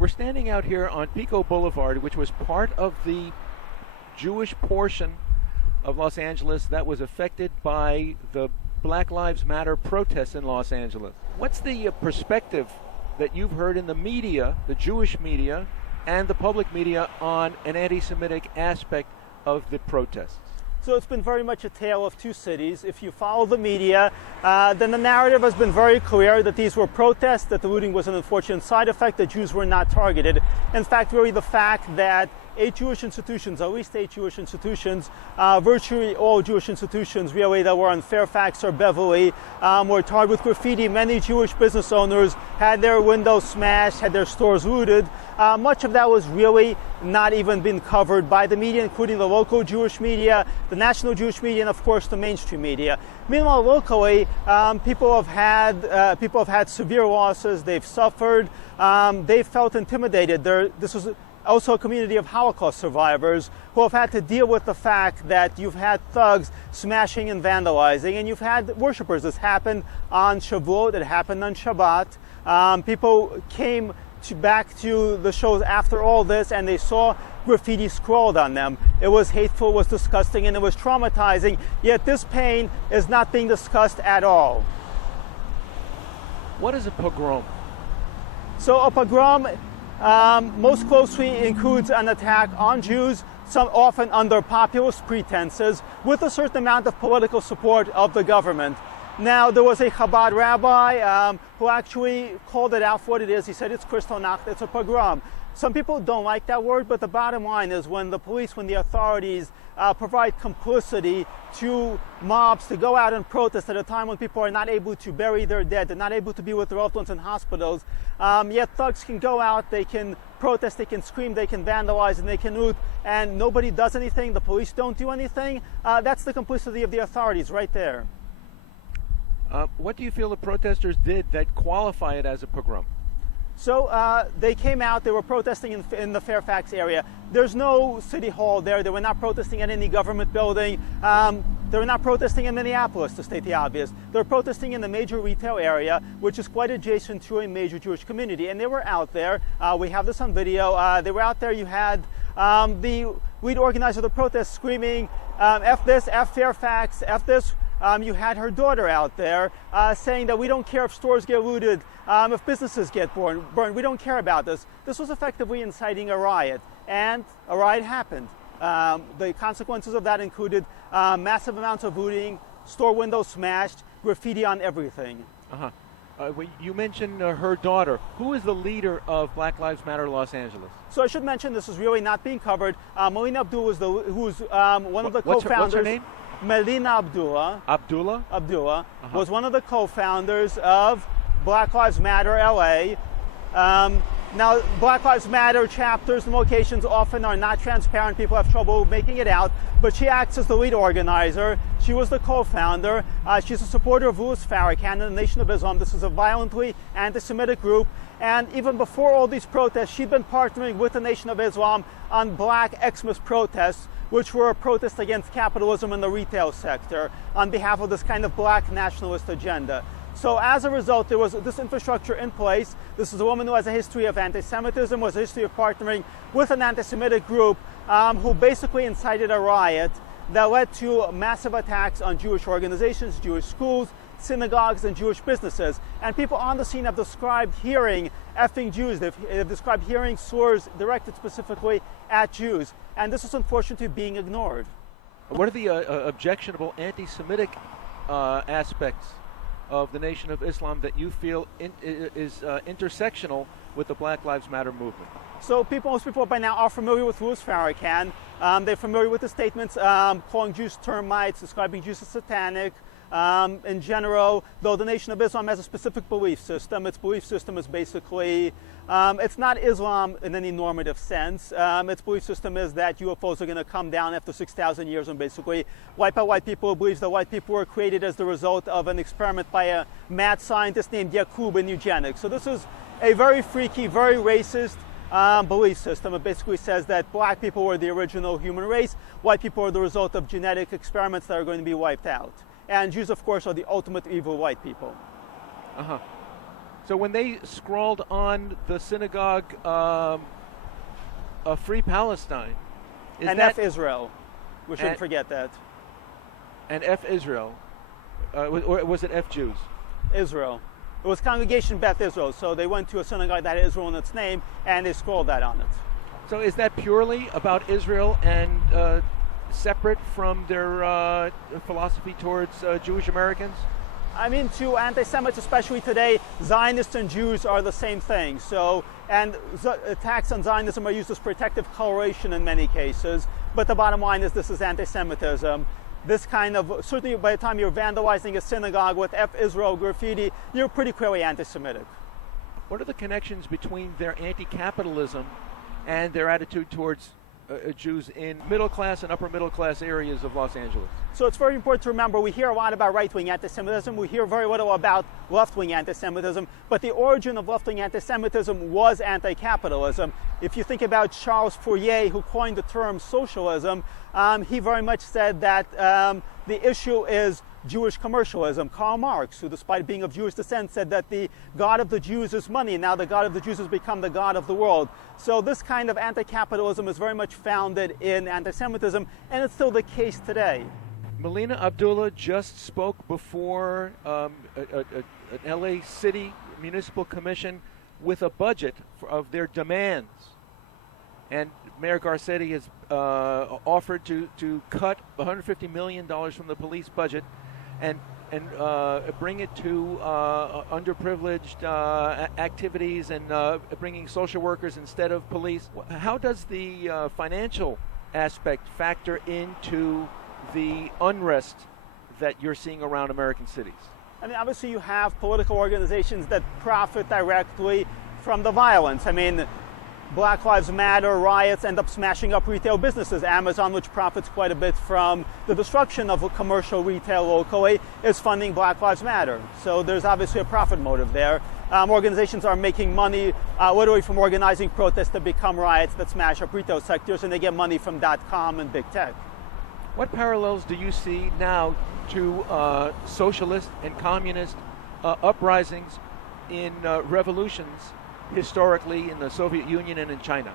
We're standing out here on Pico Boulevard, which was part of the Jewish portion of Los Angeles that was affected by the Black Lives Matter protests in Los Angeles. What's the perspective that you've heard in the media, the Jewish media, and the public media on an anti-Semitic aspect of the protests? So it's been very much a tale of two cities. If you follow the media, then the narrative has been very clear that these were protests, that the looting was an unfortunate side effect, that Jews were not targeted. In fact, really the fact that 8 Jewish institutions, at least 8 Jewish institutions, virtually all Jewish institutions really that were on Fairfax or Beverly, were tarred with graffiti. Many Jewish business owners had their windows smashed, had their stores looted. Much of that was really not even been covered by the media, including the local Jewish media, the national Jewish media, and of course the mainstream media. Meanwhile, locally, people have had severe losses. They've suffered. They've felt intimidated. This was also a community of Holocaust survivors who have had to deal with the fact that you've had thugs smashing and vandalizing, and you've had worshipers. This happened on Shavuot, it happened on Shabbat. People came back to the shows after all this, and they saw graffiti scrawled on them. It was hateful, it was disgusting, and it was traumatizing, yet this pain is not being discussed at all. What is a pogrom? So a pogrom most closely includes an attack on Jews, some often under populist pretenses, with a certain amount of political support of the government. Now, there was a Chabad rabbi who actually called it out for what it is. He said it's Kristallnacht, it's a pogrom. Some people don't like that word, but the bottom line is when the police, when the authorities provide complicity to mobs to go out and protest at a time when people are not able to bury their dead, they're not able to be with their loved ones in hospitals, yet thugs can go out, they can protest, they can scream, they can vandalize, and they can loot, and nobody does anything, the police don't do anything. That's the complicity of the authorities right there. What do you feel the protesters did that qualify it as a pogrom? So they came out, they were protesting in the Fairfax area. There's no city hall there. They were not protesting at any government building. They were not protesting in Minneapolis, to state the obvious. They were protesting in the major retail area, which is quite adjacent to a major Jewish community. And they were out there. We have this on video. They were out there. You had the lead organizer of the protest screaming, F this, F Fairfax, F this. You had her daughter out there saying that we don't care if stores get looted, if businesses get burned, we don't care about this. This was effectively inciting a riot, and a riot happened. The consequences of that included massive amounts of looting, store windows smashed, graffiti on everything. You mentioned her daughter. Who is the leader of Black Lives Matter Los Angeles? So I should mention this is really not being covered. Melina Abdullah who's one of the co-founders. What's her name? Melina Abdullah. Abdullah? Abdullah was one of the co-founders of Black Lives Matter LA. Now, Black Lives Matter chapters and locations often are not transparent. People have trouble making it out. But she acts as the lead organizer. She was the co-founder. She's a supporter of Farrakhan and the Nation of Islam. This is a violently anti-Semitic group. And even before all these protests, she'd been partnering with the Nation of Islam on Black Xmas protests, which were a protest against capitalism in the retail sector on behalf of this kind of black nationalist agenda. So as a result, there was this infrastructure in place. This is a woman who has a history of anti-Semitism, has a history of partnering with an anti-Semitic group who basically incited a riot that led to massive attacks on Jewish organizations, Jewish schools, synagogues, and Jewish businesses. And people on the scene have described hearing effing Jews. They've described hearing slurs directed specifically at Jews. And this is unfortunately being ignored. What are the objectionable anti-Semitic aspects of the Nation of Islam that you feel is intersectional with the Black Lives Matter movement? So most people by now are familiar with Louis Farrakhan. They're familiar with the statements calling Jews termites, describing Jews as satanic. In general, though the Nation of Islam has a specific belief system, its belief system is basically, it's not Islam in any normative sense. Its belief system is that UFOs are going to come down after 6,000 years and basically wipe out white people. It believes that white people were created as the result of an experiment by a mad scientist named Yakub in eugenics. So this is a very freaky, very racist belief system. It basically says that black people were the original human race, white people are the result of genetic experiments that are going to be wiped out. And Jews, of course, are the ultimate evil white people. So when they scrawled on the synagogue, a free Palestine, and F Israel. We shouldn't forget that. And F Israel. Or was it F Jews? Israel. It was Congregation Beth Israel, so they went to a synagogue that had Israel in its name, and they scrawled that on it. So is that purely about Israel and separate from their philosophy towards Jewish Americans? I mean, to anti-Semites, especially today, Zionists and Jews are the same thing. So, and attacks on Zionism are used as protective coloration in many cases. But the bottom line is this is anti-Semitism. This kind of, certainly by the time you're vandalizing a synagogue with F Israel graffiti, you're pretty clearly anti-Semitic. What are the connections between their anti-capitalism and their attitude towards Jews in middle class and upper middle class areas of Los Angeles? So it's very important to remember we hear a lot about right-wing anti-Semitism. We hear very little about left-wing anti-Semitism. But the origin of left-wing anti-Semitism was anti-capitalism. If you think about Charles Fourier, who coined the term socialism, he very much said that the issue is Jewish commercialism. Karl Marx, who despite being of Jewish descent, said that the God of the Jews is money, and now the God of the Jews has become the God of the world. So this kind of anti-capitalism is very much founded in anti-Semitism, and it's still the case today. Melina Abdullah just spoke before an LA City Municipal Commission with a budget of their demands. And Mayor Garcetti has offered to cut $150 million from the police budget and bring it to underprivileged activities and bringing social workers instead of police. How does the financial aspect factor into the unrest that you're seeing around American cities? I mean, obviously you have political organizations that profit directly from the violence. I mean, Black Lives Matter riots end up smashing up retail businesses. Amazon, which profits quite a bit from the destruction of commercial retail locally, is funding Black Lives Matter. So there's obviously a profit motive there. Organizations are making money literally from organizing protests that become riots that smash up retail sectors, and they get money from .com and big tech. What parallels do you see now to socialist and communist uprisings in revolutions historically in the Soviet Union and in China?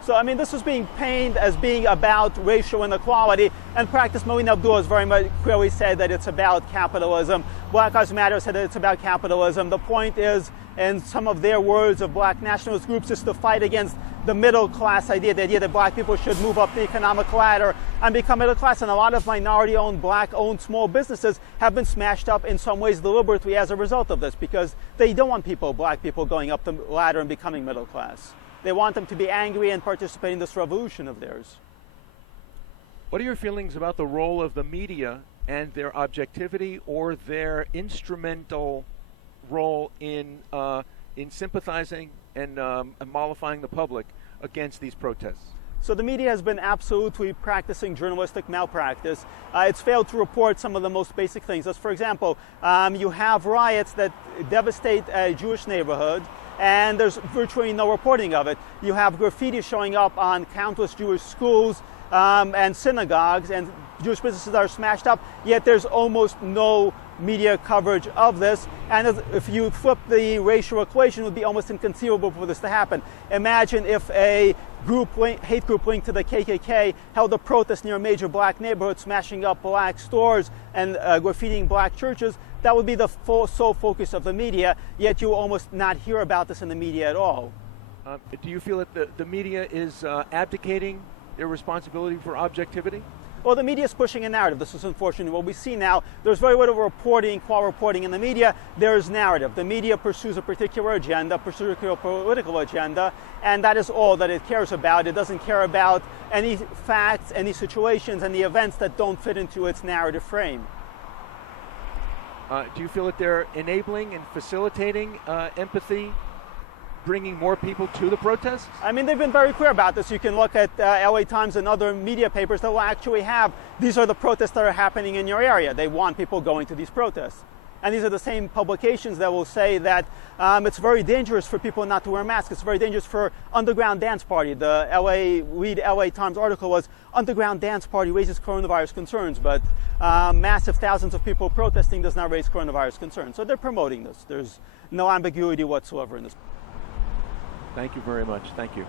So, I mean, this is being painted as being about racial inequality, and practice Melina Abdullah has very much clearly said that it's about capitalism. Black Lives Matter said that it's about capitalism. The point is, in some of their words of black nationalist groups, is to fight against the middle class idea, the idea that black people should move up the economic ladder and become middle class. And a lot of minority-owned, black-owned small businesses have been smashed up in some ways deliberately as a result of this, because they don't want people, black people, going up the ladder and becoming middle class. They want them to be angry and participate in this revolution of theirs. What are your feelings about the role of the media and their objectivity or their instrumental role in sympathizing and mollifying the public against these protests? So the media has been absolutely practicing journalistic malpractice. It's failed to report some of the most basic things. As for example, you have riots that devastate a Jewish neighborhood, and there's virtually no reporting of it. You have graffiti showing up on countless Jewish schools and synagogues, and Jewish businesses are smashed up, yet there's almost no media coverage of this. And if you flip the racial equation, it would be almost inconceivable for this to happen. Imagine if a hate group linked to the KKK held a protest near a major black neighborhood, smashing up black stores and graffitiing black churches. That would be the sole focus of the media, yet you will almost not hear about this in the media at all. Do you feel that the media is abdicating their responsibility for objectivity? Well, the media is pushing a narrative. This is unfortunate. What we see now, there's very little reporting, qual reporting in the media. There's narrative. The media pursues a particular agenda, pursues a particular political agenda, and that is all that it cares about. It doesn't care about any facts, any situations, any events that don't fit into its narrative frame. Do you feel that they're enabling and facilitating empathy, bringing more people to the protests? I mean, they've been very clear about this. You can look at LA Times and other media papers that will actually have, these are the protests that are happening in your area. They want people going to these protests. And these are the same publications that will say that it's very dangerous for people not to wear masks. It's very dangerous for underground dance party. The Read LA Times article was underground dance party raises coronavirus concerns, but massive thousands of people protesting does not raise coronavirus concerns. So they're promoting this. There's no ambiguity whatsoever in this. Thank you very much. Thank you.